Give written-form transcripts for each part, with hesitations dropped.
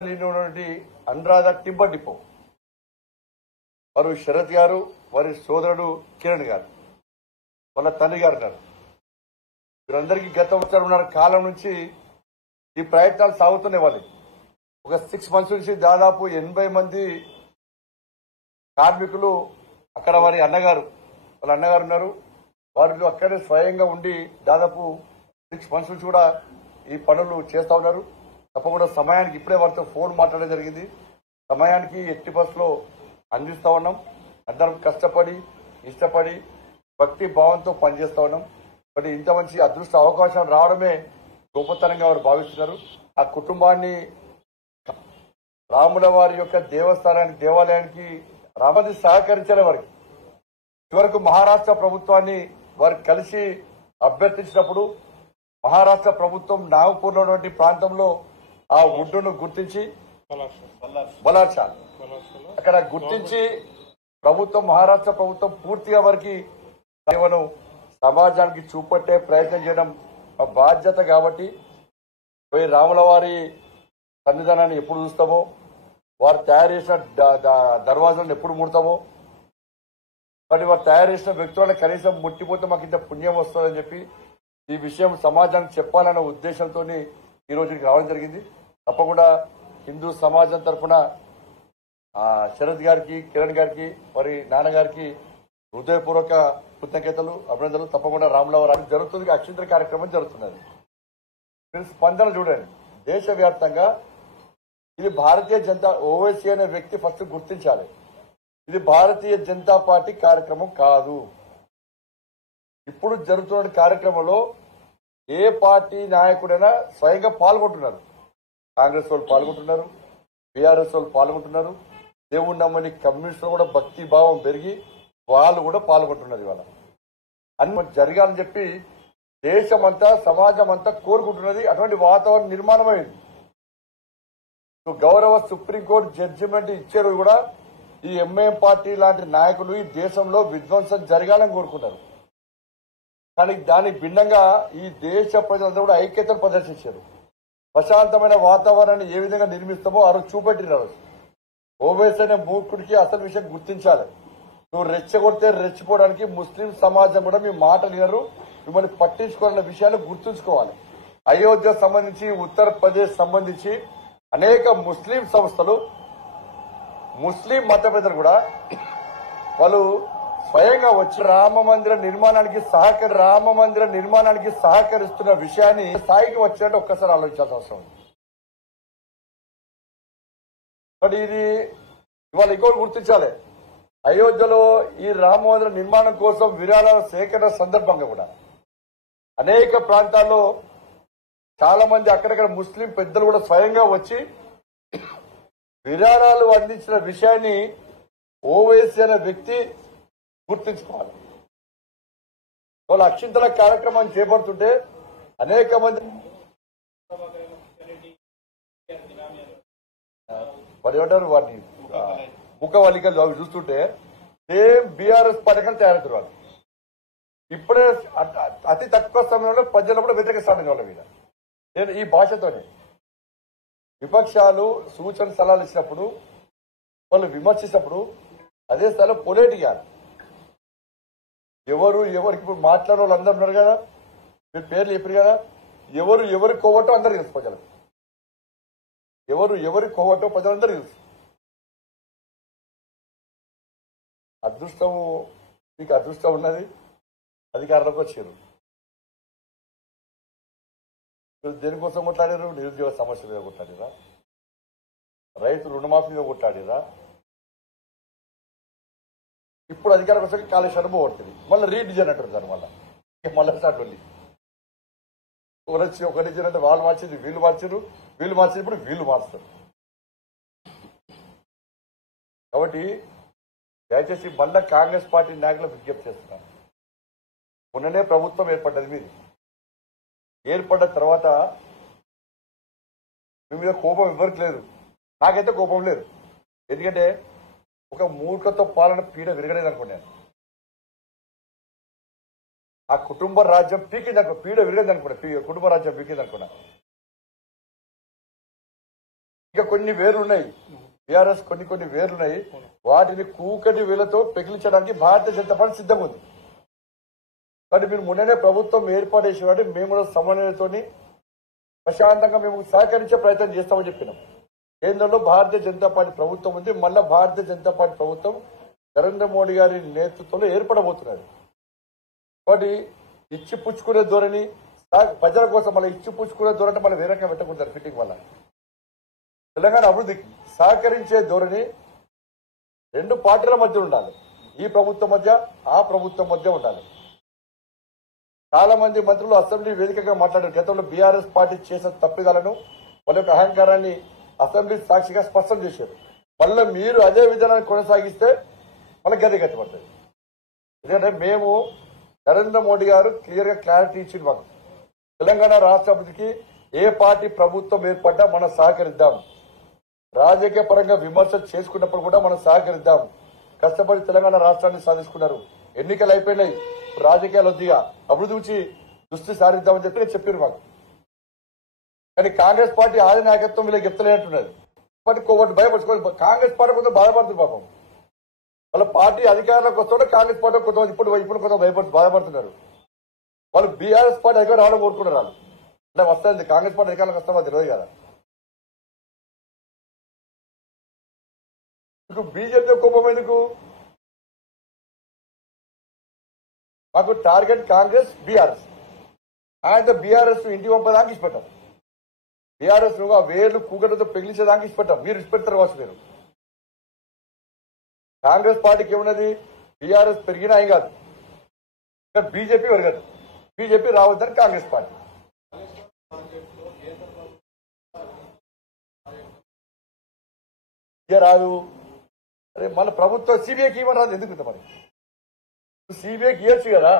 Anuradha timber depot వారు శరత్ గారు, వారి సోదరుడు కిరణ్ గారు, వాళ్ళ తండ్రి గారు ఉన్నారు. వీరందరికీ గత సంవత్సరం కాలం నుంచి ఈ ప్రయత్నాలు సాగుతున్నాయి. వాళ్ళు ఒక 6 months నుంచి దాదాపు 80 మంది కార్మికులు అక్కడ వాళ్ళ అన్నగారు ఉన్నారు. వారు అక్కడే స్వయంగా ఉండి దాదాపు 6 months నుంచి కూడా ఈ పనులు చేస్తా ఉన్నారు. తప్పకుండా సమయానికి ఇప్పుడే వారితో ఫోన్ మాట్లాడడం జరిగింది. సమయానికి ఎట్టి బస్సులో అందిస్తా ఉన్నాం. అందరం కష్టపడి ఇష్టపడి భక్తి భావంతో పనిచేస్తా ఉన్నాం. మరి ఇంత మంచి అదృష్ట అవకాశం రావడమే గొప్పతనంగా వారు భావిస్తున్నారు. ఆ కుటుంబాన్ని రాముల వారి యొక్క దేవాలయానికి రామది సహకరించిన వారికి చివరకు మహారాష్ట్ర ప్రభుత్వాన్ని వారు కలిసి అభ్యర్థించినప్పుడు మహారాష్ట్ర ప్రభుత్వం నాగపూర్ లోని ప్రాంతంలో ఆ ఒడ్డును గుర్తించి బలార్షా అక్కడ గుర్తించి మహారాష్ట్ర ప్రభుత్వం పూర్తిగా వారికి సేవను సమాజానికి చూపట్టే ప్రయత్నం చేయడం మా బాధ్యత. కాబట్టి పోయి రాముల వారి సన్నిధానాన్ని ఎప్పుడు చూస్తామో, వారు తయారు చేసిన దర్వాజాలను ఎప్పుడు ముడతామో, మరి వారు తయారు చేసిన వ్యక్తులను కనీసం ముట్టిపోతే మాకు ఇంత పుణ్యం వస్తుందని చెప్పి ఈ విషయం సమాజానికి చెప్పాలన్న ఉద్దేశంతో ఈ రోజుకి రావడం జరిగింది. తప్పకుండా హిందూ సమాజం తరఫున శరత్ గారికి, కిరణ్ గారికి, వారి నాన్నగారికి హృదయపూర్వక కృతజ్ఞతలు, అభినందనలు. తప్పకుండా రాములవారి జరుగుతుంది, అక్షంతర కార్యక్రమం జరుగుతున్నది. మీరు స్పందన చూడండి. దేశవ్యాప్తంగా ఇది భారతీయ జనతా ఓవైసీ అనే వ్యక్తి ఫస్ట్ గుర్తించాలి. ఇది భారతీయ జనతా పార్టీ కార్యక్రమం కాదు. ఇప్పుడు జరుగుతున్న కార్యక్రమంలో ఏ పార్టీ నాయకుడైనా స్వయంగా పాల్గొంటున్నారు. కాంగ్రెస్ వాళ్ళు పాల్గొంటున్నారు, బీఆర్ఎస్ వాళ్ళు పాల్గొంటున్నారు, దేవుడు నమ్మని కమ్యూనిస్టులు కూడా భక్తి భావం పెరిగి వాళ్ళు కూడా పాల్గొంటున్నారు. ఇవాళ అన్ని జరగాలని చెప్పి దేశమంతా సమాజం అంతా కోరుకుంటున్నది. అటువంటి వాతావరణం నిర్మాణమైంది. గౌరవ సుప్రీంకోర్టు జడ్జిమెంట్ ఇచ్చారు కూడా ఈ ఎంఐఎం పార్టీ లాంటి నాయకులు ఈ దేశంలో విధ్వంసం జరగాలని కోరుకున్నారు. కానీ దానికి భిన్నంగా ఈ దేశ ప్రజలందరూ కూడా ఐక్యతను ప్రదర్శించారు. ప్రశాంతమైన వాతావరణాన్ని ఏ విధంగా నిర్మిస్తామో ఆ రోజు చూపెట్టినారు. ఓవైసీ అనే మూర్ఖుడికి అసలు విషయం గుర్తించాలి. నువ్వు రెచ్చగొడితే రెచ్చిపోవడానికి ముస్లిం సమాజం కూడా మీ మాట వినరు, మిమ్మల్ని పట్టించుకోవాలన్న విషయాన్ని గుర్తుంచుకోవాలి. అయోధ్య సంబంధించి, ఉత్తరప్రదేశ్ సంబంధించి అనేక ముస్లిం సంస్థలు, ముస్లిం మత పెద్దలు కూడా వాళ్ళు స్వయంగా వచ్చి రామ మందిర నిర్మాణానికి సహకరిస్తున్న విషయాన్ని స్థాయికి వచ్చినట్టు ఒక్కసారి ఆలోచించాల్సిన అవసరం ఉంది. బట్ ఇది ఇవాళ ఇంకోటి గుర్తించాలి. అయోధ్యలో ఈ రామ మందిర నిర్మాణం కోసం విరాళాల సేకరణ సందర్భంగా కూడా అనేక ప్రాంతాల్లో చాలా మంది అక్కడక్కడ ముస్లిం పెద్దలు కూడా స్వయంగా వచ్చి విరాళాలు అందించిన విషయాన్ని ఓవైసీ అనే వ్యక్తి గుర్తించుకోవాలి. వాళ్ళ అక్షింతల కార్యక్రమాన్ని చేపడుతుంటే అనేక మంది ఏమంటారు వారిని ముఖవల్లికలు అవి చూస్తుంటే సేమ్ బీఆర్ఎస్ పథకాలు తయారవుతారు. వాళ్ళు ఇప్పుడే అతి తక్కువ సమయంలో ప్రజలు కూడా వ్యతిరేకిస్తాను వాళ్ళ మీద. నేను ఈ భాషతోనే విపక్షాలు సూచన సలహాలు ఇచ్చినప్పుడు, వాళ్ళు విమర్శించినప్పుడు అదే స్థాయిలో పొలిటిగా ఎవరికి ఇప్పుడు మాట్లాడే వాళ్ళు అందరు ఉన్నారు కదా, మీరు పేర్లు చెప్పారు కదా, ఎవరి కోవటో అందరు తెలుసు ప్రజలకు. ఎవరి కోవటో ప్రజలందరూ తెలుసు. మీకు అదృష్టం ఉన్నది, అధికారంలోకి వచ్చారు. దేనికోసం కొట్లాడారు? నిరుద్యోగ సమస్య మీద కొట్లాడారా? రైతు రుణమాఫీ మీద కొట్లాడారా? ఇప్పుడు అధికారం వచ్చాక కాళేశ్వరం పోగొడుతుంది, మళ్ళీ రీడిజైన్ అంటారు. దాని మళ్ళీ స్టార్ట్ వెళ్ళి ఒకరిచ్చారంటే వాళ్ళు మార్చింది, వీళ్ళు మార్చారు, ఇప్పుడు వీళ్ళు మార్చుతారు. కాబట్టి దయచేసి మళ్ళా కాంగ్రెస్ పార్టీ నాయకులు విజ్ఞప్తి చేస్తున్నారు. మొన్ననే ప్రభుత్వం ఏర్పడ్డది. మీది ఏర్పడ్డ తర్వాత మీ మీద కోపం ఎవరికి లేదు, నాకైతే కోపం లేదు. ఎందుకంటే ఒక మూర్ఖతో పాలన పీడ విరగలేదు అనుకున్నాను. ఆ కుటుంబ రాజ్యం పీకింది అనుకో, పీడ విరగదు అనుకున్నా, కుటుంబ రాజ్యం పీకింది అనుకున్నా. ఇక కొన్ని వేరున్నాయి, బీఆర్ఎస్ కొన్ని వేరున్నాయి. వాటిని కూకటి వేలతో పెకిలించడానికి భారతీయ జనతా పార్టీ సిద్ధంగా ఉంది. కానీ మీరు మొన్ననే ప్రభుత్వం ఏర్పాటు చేసేవాడి మేము కూడా సమన్వయంతో ప్రశాంతంగా మేము సహకరించే ప్రయత్నం చేస్తామని చెప్పినాం. కేంద్రంలో భారతీయ జనతా పార్టీ ప్రభుత్వం ఉంది. మళ్ళా భారతీయ జనతా పార్టీ ప్రభుత్వం నరేంద్ర మోడీ గారి నేతృత్వంలో ఏర్పడబోతున్నది. కాబట్టి ఇచ్చి పుచ్చుకునే ధోరణి ప్రజల కోసం మళ్ళీ ఇచ్చి పుచ్చుకునే ధోరణి మళ్ళీ వేరే రకంగా పెట్టకూడదు. ఫిట్టింగ్ వల్ల తెలంగాణ అభివృద్ధికి సహకరించే ధోరణి రెండు పార్టీల మధ్య ఉండాలి. ఈ ప్రభుత్వం మధ్య ఆ ప్రభుత్వం మధ్య ఉండాలి. చాలా మంది మంత్రులు అసెంబ్లీ వేదికగా మాట్లాడారు. గతంలో బీఆర్ఎస్ పార్టీ చేసిన తప్పిదాలను వాళ్ళ యొక్క అహంకారాన్ని అసెంబ్లీ సాక్షిగా స్పష్టం చేశారు. మళ్ళీ మీరు అదే విధానాన్ని కొనసాగిస్తే మళ్ళీ గది పడుతుంది. ఎందుకంటే మేము నరేంద్ర మోడీ గారు క్లియర్ గా క్లారిటీ ఇచ్చింది మాకు. తెలంగాణ రాష్ట్ర అభివృద్ధికి ఏ పార్టీ ప్రభుత్వం ఏర్పడ్డా మనం సహకరిద్దాం. రాజకీయ పరంగా విమర్శ చేసుకున్నప్పుడు కూడా మనం సహకరిద్దాం. కష్టపడి తెలంగాణ రాష్ట్రాన్ని సాధించుకున్నారు. ఎన్నికలు అయిపోయినాయి. రాజకీయాలు వద్దిగా అభివృద్ధి నుంచి దృష్టి సారిద్దామని చెప్పారు మాకు. కానీ కాంగ్రెస్ పార్టీ ఆది నాయకత్వం వీళ్ళకి చెప్తలేనట్టున్నది. బట్ ఒకటి భయపడుకోవాలి. కాంగ్రెస్ పార్టీ కొంత బాధపడుతుంది పాపం. వాళ్ళ పార్టీ అధికారంలోకి వస్తుంటే కాంగ్రెస్ పార్టీ కొంత ఇప్పుడు కొంత బాధపడుతున్నారు. వాళ్ళు బీఆర్ఎస్ పార్టీ అధికారం రావడం కోరుకున్నారు. వాళ్ళు అంటే వస్తుంది కాంగ్రెస్ పార్టీ అధికారంలోకి వస్తామో తెలియదు కదా. మీకు బీజేపీ కోపం ఎందుకు? మాకు టార్గెట్ కాంగ్రెస్ బీఆర్ఎస్. ఆయన బీఆర్ఎస్ ఇంటి పంపదానికి ఇష్టపెట్టాం. బీఆర్ఎస్ ఆ వేర్లు కూకటితో పెగిలించేదానికి ఇష్టపెట్టాం. మీరు ఇష్టపెడతారు కావచ్చు. మీరు కాంగ్రెస్ పార్టీకి ఏమున్నది? బీఆర్ఎస్ పెరిగినా ఏం కాదు, కానీ బీజేపీ పెరగదు. బీజేపీ రావద్దని కాంగ్రెస్ పార్టీ. రాదు. అరే మళ్ళీ ప్రభుత్వం సిబిఐకి ఇవ్వని రాదు. ఎందుకు మరి సిబిఐకి ఇవ్వచ్చు కదా,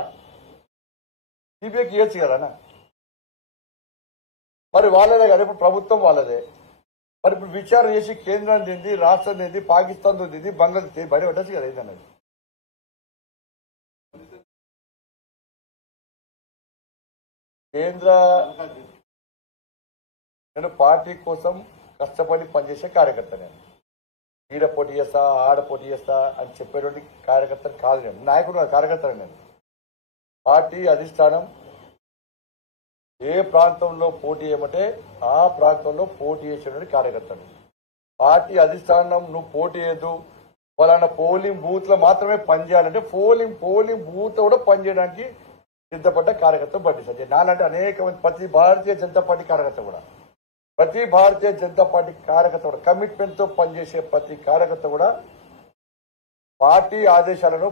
సిబిఐకి ఇవ్వచ్చు కదా. మరి వాళ్ళదే కదా, ఇప్పుడు ప్రభుత్వం వాళ్ళదే. మరి ఇప్పుడు విచారణ చేసి కేంద్రం తింది, రాష్ట్రం తింది, పాకిస్తాన్ తింది, బంగ్లాదేశ్ బయట పెట్టచ్చు కదా. ఏంటన్నది కేంద్ర నేను పార్టీ కోసం కష్టపడి పనిచేసే కార్యకర్త. నేను ఈడ పోటీ చేస్తా, ఆడ పోటీ చేస్తా అని చెప్పేటువంటి కార్యకర్త కాదు. నేను నాయకుడు కార్యకర్త. నేను పార్టీ అధిష్టానం ఏ ప్రాంతంలో పోటీ చేయమంటే ఆ ప్రాంతంలో పోటీ చేసేటువంటి కార్యకర్తలు. పార్టీ అధిష్టానం నువ్వు పోటీ చేయదు, వాళ్ళన్న పోలింగ్ బూత్ లో మాత్రమే పనిచేయాలంటే పోలింగ్ బూత్ కూడా పనిచేయడానికి సిద్ధపడ్డ కార్యకర్త బండి సంజయ్. నాలంటే అనేక మంది ప్రతి భారతీయ జనతా పార్టీ కార్యకర్త కూడా కమిట్మెంట్ తో పనిచేసే ప్రతి కార్యకర్త కూడా పార్టీ ఆదేశాలను